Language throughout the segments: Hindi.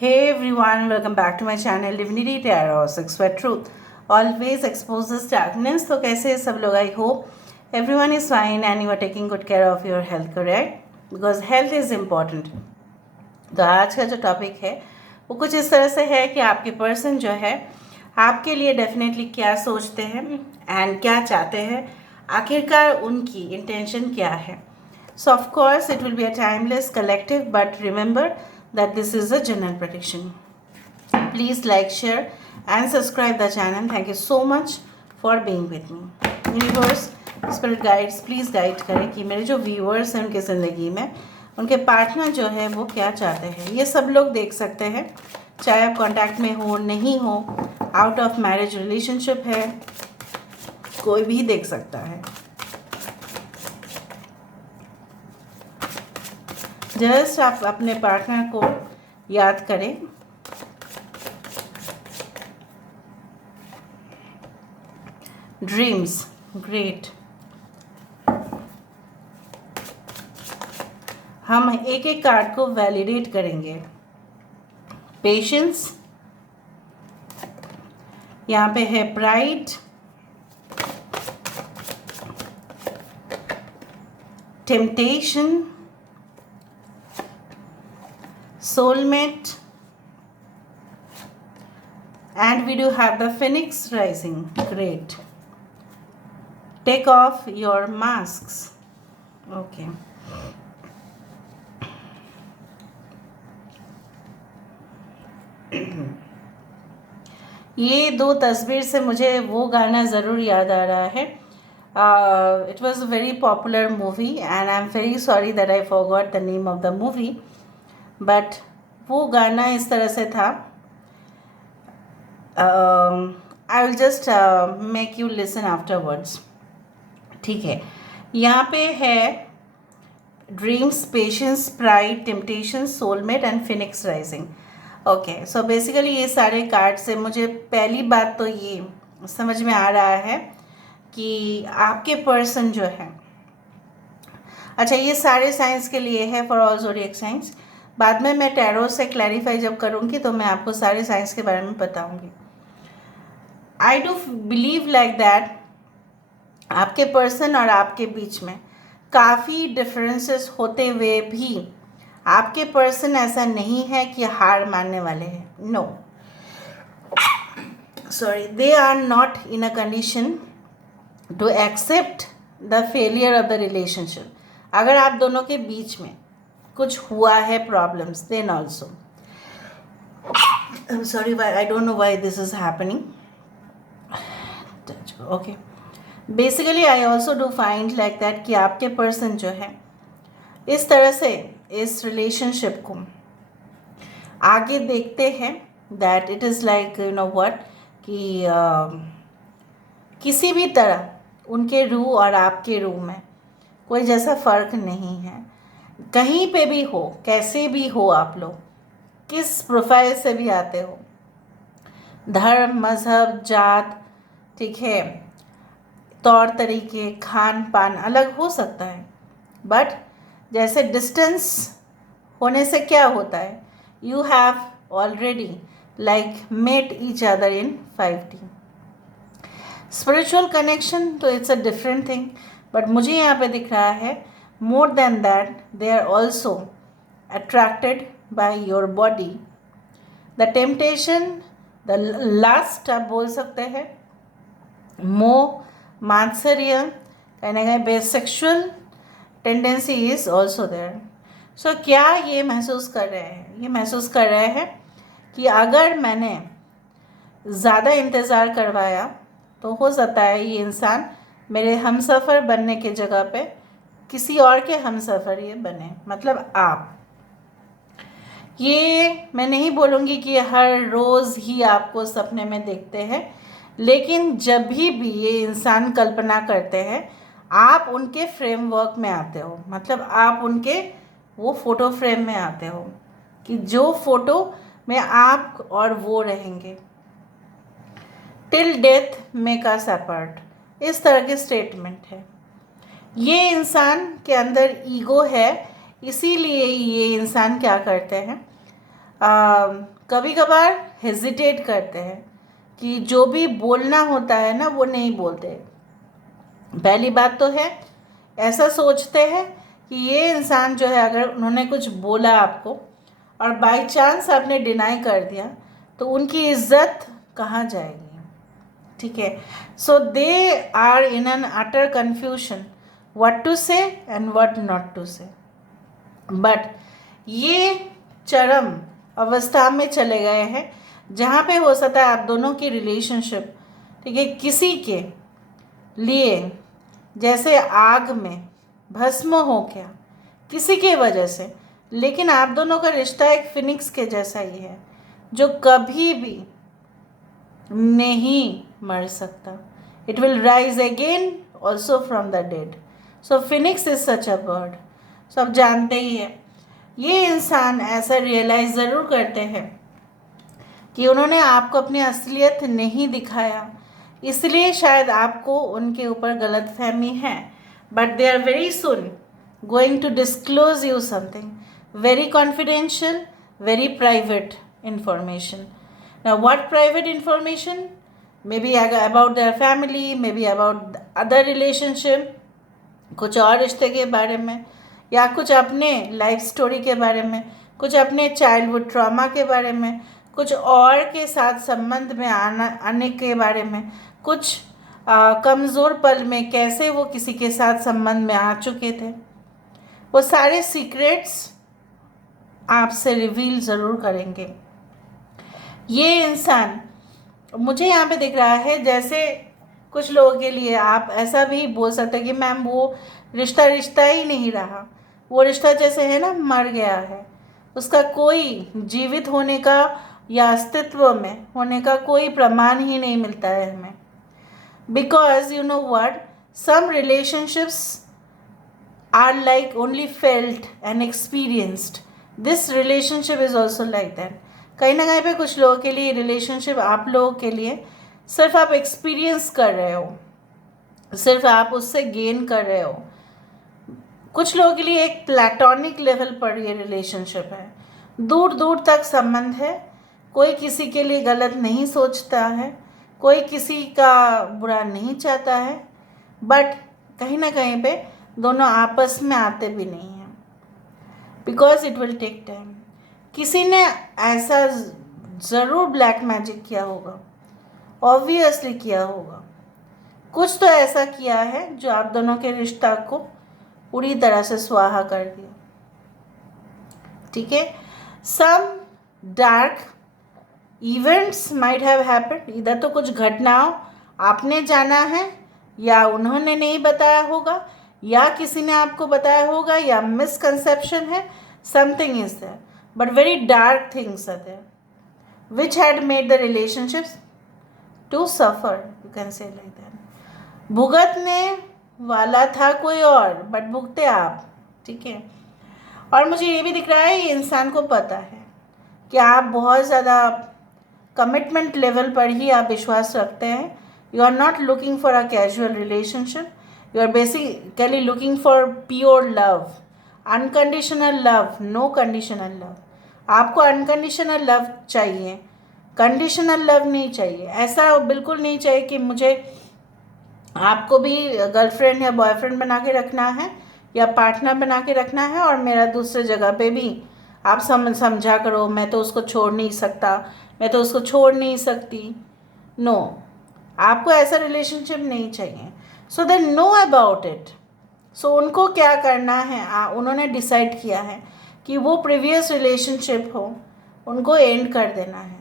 Hey everyone, welcome back to my channel Divinity Tarot 6 Where Truth always exposes darkness. तो कैसे सब लोग? I hope everyone is fine and you are taking good care of your health, correct? Because health is important. तो आज का जो टॉपिक है वो कुछ इस तरह से है कि आपके पर्सन जो है आपके लिए डेफिनेटली क्या सोचते हैं एंड क्या चाहते हैं, आखिरकार उनकी इंटेंशन क्या है. So of course it will be a timeless collective, but remember that this is a general prediction. Please like, share and subscribe the channel. Thank you so much for being with me. Universe, spirit guides, please guide करें कि मेरे जो viewers हैं उनकी ज़िंदगी में उनके पार्टनर जो है वो क्या चाहते हैं. ये सब लोग देख सकते हैं, चाहे आप कॉन्टैक्ट में हो नहीं हो, आउट ऑफ मैरिज रिलेशनशिप है, कोई भी देख सकता है. जस्ट आप अपने पार्टनर को याद करें. Dreams, great. हम एक एक कार्ड को वैलिडेट करेंगे. पेशेंस, यहाँ पे है pride, temptation, soulmate, and we do have the phoenix rising. Great. Take off your masks. Okay. ये दो तस्वीर से मुझे वो गाना ज़रूर याद आ रहा है. It was a very popular movie and I'm very sorry that I forgot the name of the movie. But वो गाना इस तरह से था. I will just make you listen afterwards. ठीक है, यहाँ पे है dreams, patience, pride, temptation, soulmate and Phoenix rising. Okay, so basically ये सारे कार्ड से मुझे पहली बात तो ये समझ में आ रहा है कि आपके पर्सन जो है, अच्छा ये सारे साइंस के लिए है, फॉर ऑल ज़ोडिएक साइंस. बाद में मैं टैरो से क्लैरिफाई जब करूँगी तो मैं आपको सारे साइंस के बारे में बताऊँगी. I do believe like that आपके पर्सन और आपके बीच में काफ़ी डिफरेंसेस होते हुए भी आपके पर्सन ऐसा नहीं है कि हार मानने वाले हैं. No, sorry, they are not in a condition to accept the failure of the relationship. अगर आप दोनों के बीच में कुछ हुआ है problems, then also I am sorry, I don't know why this is happening. Okay, basically I also do find like that कि आपके पर्सन जो है इस तरह से इस रिलेशनशिप को आगे देखते हैं. That it is like you know what कि किसी भी तरह उनके रूह और आपके रूह में कोई जैसा फ़र्क नहीं है. कहीं पे भी हो, कैसे भी हो, आप लोग किस प्रोफाइल से भी आते हो, धर्म, मज़हब, जात, ठीक है, तौर तरीके, खान पान अलग हो सकता है, बट जैसे डिस्टेंस होने से क्या होता है, you have already like met each other in 5D. Spiritual connection तो it's a different thing, but मुझे यहाँ पे दिख रहा है more than that they are also attracted by your body. The temptation, the lust आप बोल सकते हैं, मोह, मात्सर्य, कहीं बेसेक्सुअल टेंडेंसी इज ऑल्सो देयर. सो क्या ये महसूस कर रहे हैं? ये महसूस कर रहे हैं कि अगर मैंने ज़्यादा इंतज़ार करवाया तो हो सकता है ये इंसान मेरे हमसफ़र बनने के जगह पे किसी और के हमसफ़र ये बने. मतलब आप, ये मैं नहीं बोलूँगी कि हर रोज़ ही आपको सपने में देखते हैं, लेकिन जब भी ये इंसान कल्पना करते हैं आप उनके फ्रेमवर्क में आते हो. मतलब आप उनके वो फ़ोटो फ्रेम में आते हो कि जो फ़ोटो में आप और वो रहेंगे. Till death make us apart, इस तरह के स्टेटमेंट है. ये इंसान के अंदर ईगो है, इसीलिए ये इंसान क्या करते हैं, कभी कभार हेजिटेट करते हैं कि जो भी बोलना होता है ना वो नहीं बोलते। पहली बात तो है, ऐसा सोचते हैं कि ये इंसान जो है, अगर उन्होंने कुछ बोला आपको और बाय चांस आपने डिनाई कर दिया तो उनकी इज्जत कहाँ जाएगी। ठीक है, so they are in an utter confusion what to say and what not to say. But ये चरम अवस्था में चले गए हैं जहाँ पे हो सकता है आप दोनों की रिलेशनशिप, ठीक है, किसी के लिए जैसे आग में भस्म हो गया किसी की वजह से, लेकिन आप दोनों का रिश्ता एक फिनिक्स के जैसा ही है जो कभी भी नहीं मर सकता। It will rise again also from the dead. So Phoenix is such a bird. सब जानते ही है। ये इंसान ऐसा रियलाइज ज़रूर करते हैं कि उन्होंने आपको अपनी असलियत नहीं दिखाया, इसलिए शायद आपको उनके ऊपर गलतफहमी है। But they are very soon going to disclose you something very confidential, very private information. Now, what private information? Maybe about their family, maybe about other relationship, कुछ और रिश्ते के बारे में, या कुछ अपने लाइफ स्टोरी के बारे में, कुछ अपने चाइल्डहुड ट्रॉमा के बारे में, कुछ और के साथ संबंध में आने के बारे में, कुछ कमज़ोर पल में कैसे वो किसी के साथ संबंध में आ चुके थे। वो सारे सीक्रेट्स आपसे रिवील ज़रूर करेंगे। ये इंसान मुझे यहाँ पे दिख रहा है जैसे कुछ लोगों के लिए आप ऐसा भी बोल सकते हैं कि मैम वो रिश्ता ही नहीं रहा, वो रिश्ता जैसे है ना मर गया है, उसका कोई जीवित होने का या अस्तित्व में होने का कोई प्रमाण ही नहीं मिलता है हमें। Because you know what, some relationships are like only felt and experienced, this relationship is also like that. कहीं ना कहीं पे कुछ लोगों के लिए रिलेशनशिप आप लोगों के लिए सिर्फ आप एक्सपीरियंस कर रहे हो, सिर्फ आप उससे गेन कर रहे हो। कुछ लोगों के लिए एक प्लेटोनिक लेवल पर ये रिलेशनशिप है, दूर दूर तक संबंध है, कोई किसी के लिए गलत नहीं सोचता है, कोई किसी का बुरा नहीं चाहता है, बट कहीं ना कहीं पे दोनों आपस में आते भी नहीं हैं because it will take time. किसी ने ऐसा ज़रूर ब्लैक मैजिक किया होगा, ऑब्वियसली किया होगा, कुछ तो ऐसा किया है जो आप दोनों के रिश्ता को पूरी तरह से स्वाहा कर दिया। ठीक है, some dark events might have happened, इधर तो कुछ घटनाओं आपने जाना है या उन्होंने नहीं बताया होगा या किसी ने आपको बताया होगा या मिसकंसेप्शन है, something is there, but very dark things are there which had made the relationships to suffer, you can say like that। भुगतने वाला था कोई और बट भुगते आप। ठीक है, और मुझे ये भी दिख रहा है ये इंसान को पता है कि आप बहुत ज़्यादा कमिटमेंट लेवल पर ही आप विश्वास रखते हैं। You are not looking for a casual relationship, you are basically looking for pure love, unconditional love, no conditional love. आपको अनकंडीशनल लव चाहिए, कंडीशनल लव नहीं चाहिए। ऐसा बिल्कुल नहीं चाहिए कि मुझे आपको भी गर्लफ्रेंड या बॉयफ्रेंड बना के रखना है या पार्टनर बना के रखना है और मेरा दूसरे जगह पे भी आप समझा करो मैं तो उसको छोड़ नहीं सकता, मैं तो उसको छोड़ नहीं सकती। नो, आपको ऐसा रिलेशनशिप नहीं चाहिए। सो दे नो अबाउट इट। सो उनको क्या करना है, उन्होंने डिसाइड किया है कि वो प्रीवियस रिलेशनशिप हो उनको एंड कर देना है।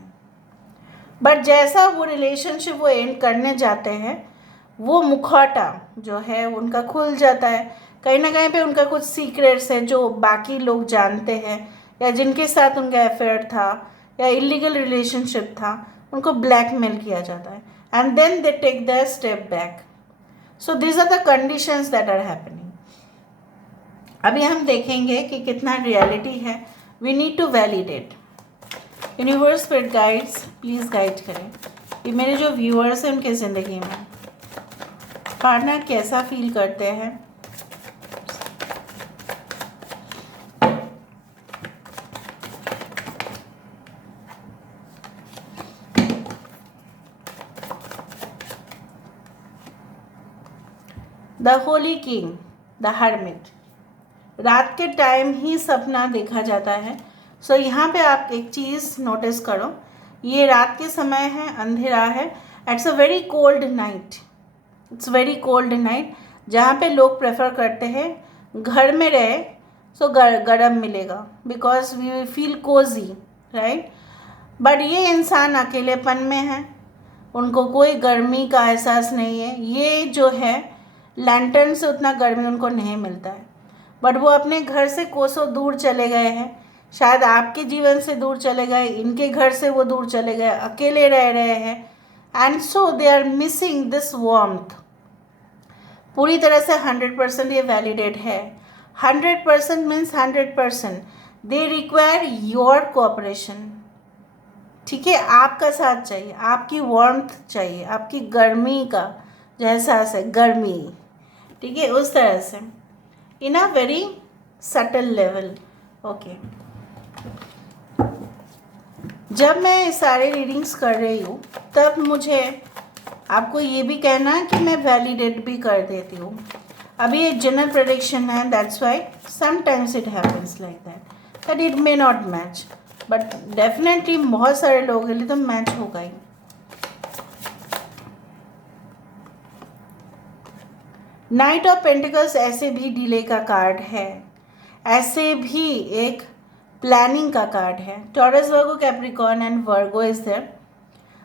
बट जैसा वो रिलेशनशिप वो एंड करने जाते हैं वो मुखौटा जो है उनका खुल जाता है। कहीं ना कहीं पे उनका कुछ सीक्रेट्स है जो बाकी लोग जानते हैं या जिनके साथ उनका अफेयर था या इलीगल रिलेशनशिप था, उनको ब्लैकमेल किया जाता है and then they take their step back. So this are the conditions that are happening. अभी हम देखेंगे कि कितना रियलिटी है। We need to validate. Universe spirit guides please guide करें कि मेरे जो व्यूअर्स हैं उनके ज़िंदगी में पार्टनर कैसा फील करते हैं, the Holi king, the hermit, रात के टाइम ही सपना देखा जाता है। सो यहाँ पे आप एक चीज़ नोटिस करो, ये रात के समय है, अंधेरा है, it's a very cold night, it's very cold night, जहाँ पे लोग प्रेफर करते हैं घर में रहे, सो गर्म मिलेगा, because we feel cozy, right. But ये इंसान अकेलेपन में है, उनको कोई गर्मी का एहसास नहीं है। ये जो है लैंटर्न से उतना गर्मी उनको नहीं मिलता है, बट वो अपने घर से कोसों दूर चले गए हैं, शायद आपके जीवन से दूर चले गए, इनके घर से वो दूर चले गए, अकेले रह रहे हैं, and so they are missing this warmth. पूरी तरह से 100% ये वैलिडेट है। 100% means 100%, they require your cooperation. ठीक है, आपका साथ चाहिए, आपकी वार्मथ चाहिए, आपकी गर्मी का जो एहसास है, गर्मी, ठीक है, उस तरह से, in a very subtle level. Okay, जब मैं सारे रीडिंग्स कर रही हूँ तब मुझे आपको ये भी कहना है कि मैं वैलिडेट भी कर देती हूँ। अभी एक जनरल प्रेडिक्शन है, that's why sometimes it happens like that it may not match, but definitely बहुत सारे लोगों के लिए तो मैच होगा ही। नाइट ऑफ पेंटिकल्स ऐसे भी डिले का कार्ड है, ऐसे भी एक प्लानिंग का कार्ड है। Taurus, Virgo, Capricorn and Virgo is there.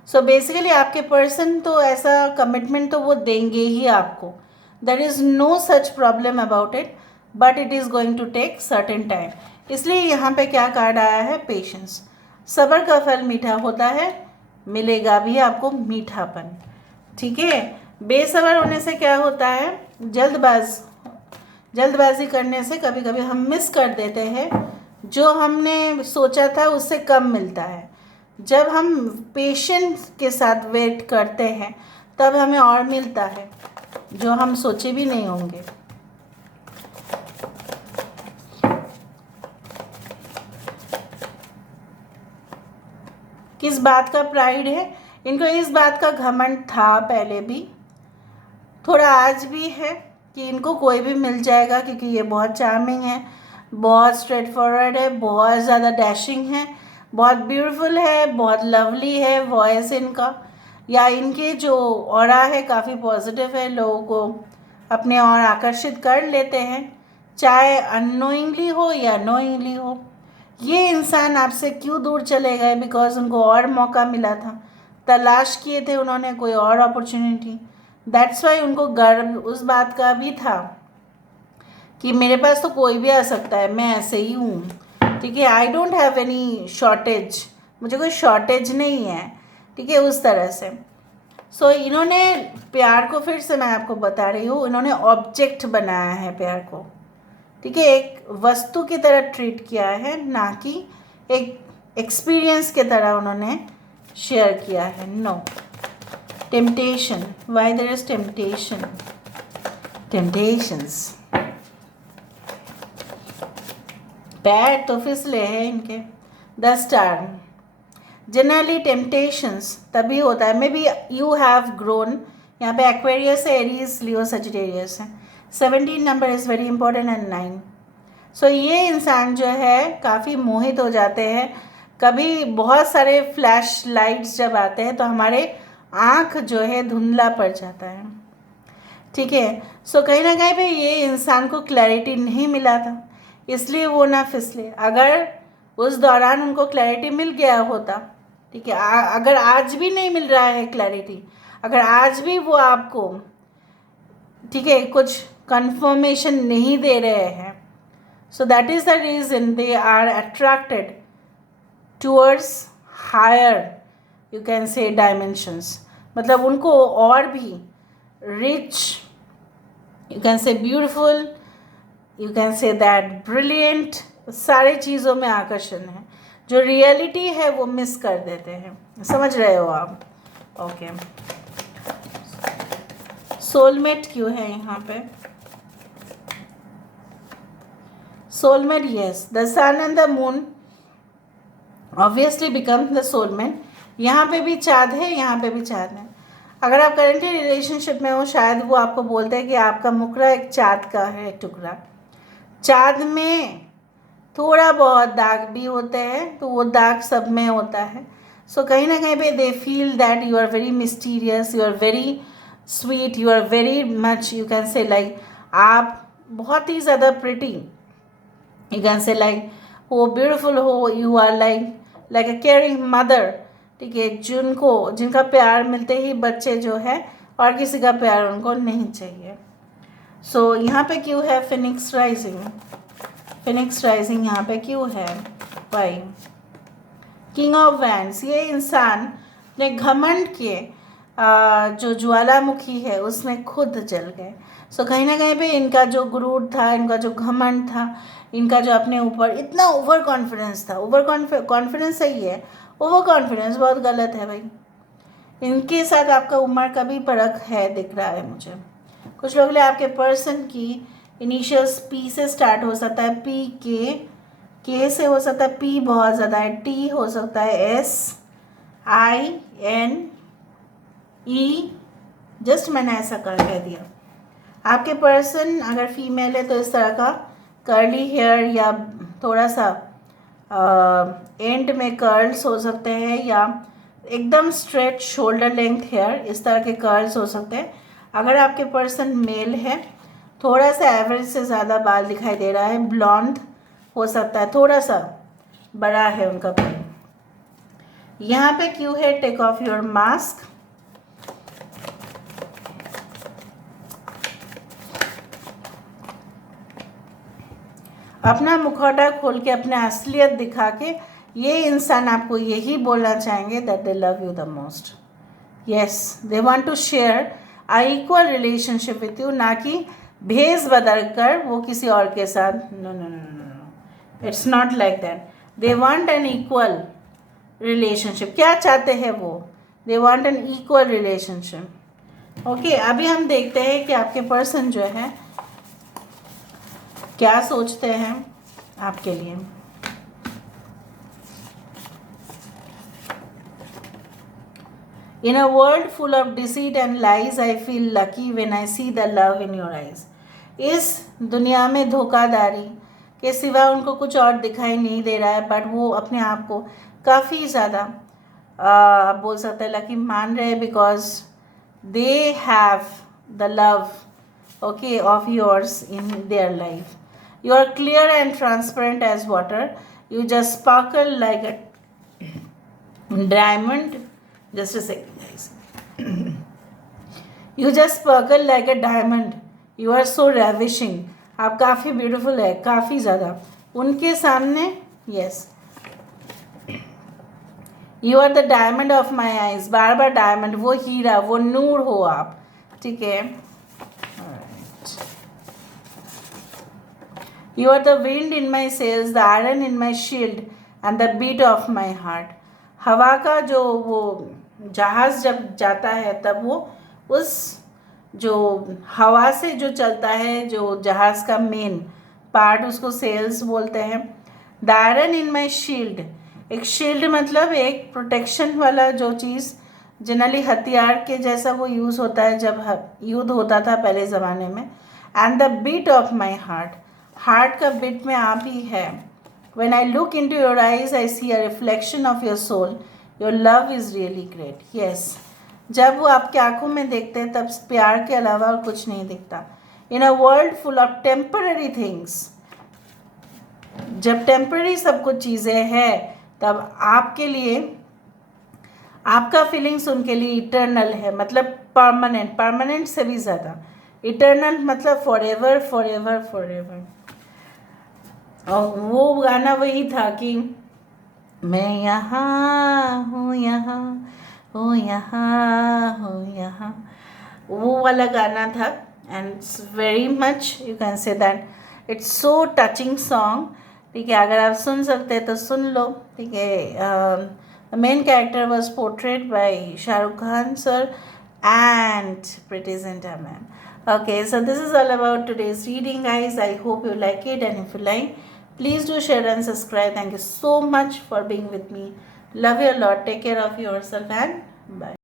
So basically आपके पर्सन तो ऐसा कमिटमेंट तो वो देंगे ही आपको, there is no such problem about it, but it is going to take certain time. इसलिए यहाँ पे क्या कार्ड आया है, पेशेंस। सब्र का फल मीठा होता है, मिलेगा भी आपको मीठापन, ठीक है। बेसब्र होने से क्या होता है, जल्दबाजी करने से कभी कभी हम मिस कर देते हैं, जो हमने सोचा था उससे कम मिलता है। जब हम पेशेंस के साथ वेट करते हैं तब हमें और मिलता है जो हम सोचे भी नहीं होंगे। किस बात का प्राइड है इनको, इस बात का घमंड था पहले भी, थोड़ा आज भी है, कि इनको कोई भी मिल जाएगा, क्योंकि ये बहुत चार्मिंग है, बहुत स्ट्रेट फॉरवर्ड है, बहुत ज़्यादा डैशिंग है, बहुत ब्यूटीफुल है, बहुत लवली है वॉइस इनका, या इनके जो ऑरा है काफ़ी पॉजिटिव है, लोगों को अपने और आकर्षित कर लेते हैं, चाहे अननोइंगली हो या नोइंगली हो। ये इंसान आपसे क्यों दूर चले गए, बिकॉज उनको और मौका मिला था, तलाश किए थे उन्होंने कोई और अपॉर्चुनिटी, दैट्स वाई उनको गर्व उस बात का भी था कि मेरे पास तो कोई भी आ सकता है, मैं ऐसे ही हूँ, ठीक है, I don't have any shortage, मुझे कोई शॉर्टेज नहीं है, ठीक है, उस तरह से। सो इन्होंने प्यार को, फिर से मैं आपको बता रही हूँ, इन्होंने ऑब्जेक्ट बनाया है प्यार को, ठीक है, एक वस्तु की तरह ट्रीट किया है, ना कि एक एक्सपीरियंस की तरह उन्होंने शेयर किया है। No temptation, why there is temptation, temptations, पैर तो फिसले हैं इनके। द स्टार, जनरली टेम्पटेशंस तभी होता है, may be you have grown, यहाँ पे एक्वेरियस है, एरीज, लियो, सजिटेरियस है। 17 number is very important and 9। सो ये इंसान जो है काफ़ी मोहित हो जाते हैं, कभी बहुत सारे फ्लैश लाइट्स जब आते हैं तो हमारे आँख जो है धुंधला पड़ जाता है, ठीक है। सो कहीं ना कहीं पे ये इंसान को क्लैरिटी नहीं मिला था, इसलिए वो ना फिसले। अगर उस दौरान उनको क्लैरिटी मिल गया होता, ठीक है, अगर आज भी नहीं मिल रहा है क्लैरिटी, अगर आज भी वो आपको, ठीक है, कुछ कंफर्मेशन नहीं दे रहे हैं, so that is the reason they are attracted towards higher, you can say dimensions, मतलब उनको और भी rich, you can say beautiful, you can say that brilliant, सारे चीज़ों में आकर्षण है, जो रियलिटी है वो मिस कर देते हैं, समझ रहे हो आप। ओके, सोलमेट क्यों है यहाँ पे, soulmate, yes, the sun and the moon obviously become the soulmate. यहाँ पे भी चाँद है, यहाँ पे भी चाँद है। अगर आप करेंटली रिलेशनशिप में हो, शायद वो आपको बोलते हैं कि आपका मुखड़ा एक चाँद का है टुकड़ा, चाँद में थोड़ा बहुत दाग भी होते हैं, तो वो दाग सब में होता है। सो कहीं ना कहीं पे they feel that you are very mysterious, you are very sweet, you are very much, you can say like, आप बहुत ही ज़्यादा pretty, you can say like वो ब्यूटिफुल हो, you are like a caring mother, ठीक है, जिनका प्यार मिलते ही बच्चे जो है और किसी का प्यार उनको नहीं चाहिए। सो यहाँ पे क्यों है फिनिक्स राइजिंग, फिनिक्स राइजिंग यहाँ पे क्यों है, वाई, किंग ऑफ वैंड्स, ये इंसान ने घमंड के जो ज्वालामुखी है उसमें खुद जल गए। सो कहीं ना कहीं पे इनका जो गुरूर था, इनका जो घमंड था, इनका जो अपने ऊपर इतना ओवर कॉन्फिडेंस था, ओवर कॉन्फिडेंस सही है, ओवर कॉन्फिडेंस बहुत गलत है भाई। इनके साथ आपका उम्र का भी फर्क है दिख रहा है मुझे। कुछ लोग आपके पर्सन की इनिशियल्स पी से स्टार्ट हो सकता है, पी के से हो सकता है, पी बहुत ज़्यादा है, टी हो सकता है, S I N E, just मैंने ऐसा कर कह दिया। आपके पर्सन अगर फीमेल है तो इस तरह का कर्ली हेयर या थोड़ा सा एंड में कर्ल्स हो सकते हैं, या एकदम स्ट्रेट शोल्डर लेंथ हेयर, इस तरह के कर्ल्स हो सकते हैं। अगर आपके पर्सन मेल है, थोड़ा सा एवरेज से ज़्यादा बाल दिखाई दे रहा है, ब्लॉन्ड हो सकता है, थोड़ा सा बड़ा है उनका बाल। यहाँ पे क्यों है टेक ऑफ योर मास्क, अपना मुखौटा खोल के अपने असलियत दिखा के ये इंसान आपको यही बोलना चाहेंगे that they love you the most. Yes, they want to share a equal relationship with you, ना कि भेस बदल कर वो किसी और के साथ, no no no no no, it's not like that. They want an equal relationship. क्या चाहते हैं वो? They want an equal relationship. Okay, अभी हम देखते हैं कि आपके पर्सन जो है क्या सोचते हैं आपके लिए। In a world full of deceit and lies, I feel lucky when I see the love in your eyes. इस दुनिया में धोखाधड़ी के सिवा उनको कुछ और दिखाई नहीं दे रहा है, बट वो अपने आप को काफ़ी ज़्यादा बोल सकते हैं लकी मान रहे हैं, because they have the love, okay, of yours in their life. You are clear and transparent as water. You just sparkle like a diamond. Just a second, guys. You just sparkle like a diamond. You are so ravishing. आप काफ़ी ब्यूटीफुल है, काफ़ी ज़्यादा उनके सामने। Yes, you are the diamond of my eyes, बार बार डायमंड, वो हीरा, वो नूर हो आप, ठीक है। You are the wind in my sails, the iron in my shield, and the beat of my heart. हवा का जो वो जहाज़ जब जाता है तब वो उस जो हवा से जो चलता है, जो जहाज़ का मेन पार्ट, उसको सेल्स बोलते हैं। The iron in my shield, एक शील्ड मतलब एक प्रोटेक्शन वाला जो चीज़, जनरली हथियार के जैसा वो यूज़ होता है जब युद्ध होता था पहले ज़माने में। And the beat of my heart, heart का बीट में आप ही है। When I look into your eyes, I see a reflection of your soul. Your love is really great. Yes. जब वो आपके आंखों में देखते हैं तब प्यार के अलावा और कुछ नहीं दिखता। In a world full of temporary things, जब टेम्पररी सब कुछ चीज़ें हैं तब आपके लिए आपका फीलिंग्स उनके लिए इटर्नल है, मतलब परमानेंट, परमानेंट से भी ज़्यादा इटर्नल, मतलब फॉरएवर फॉरएवर फॉरएवर। और वो गाना वही था कि मैं यहाँ हूँ, यहाँ हूँ, यहाँ हूँ, यहाँ, वो वाला गाना था। And it's very much, you can say that it's so touching song, ठीक है। अगर आप सुन सकते हैं तो सुन लो, ठीक है। The main character was portrait by Shahrukh Khan sir and Preeti Zinta ma'am. Okay, so this is all about today's reading, guys. I hope you like it, and if you like, please do share and subscribe. Thank you so much for being with me. Love you a lot. Take care of yourself, and bye.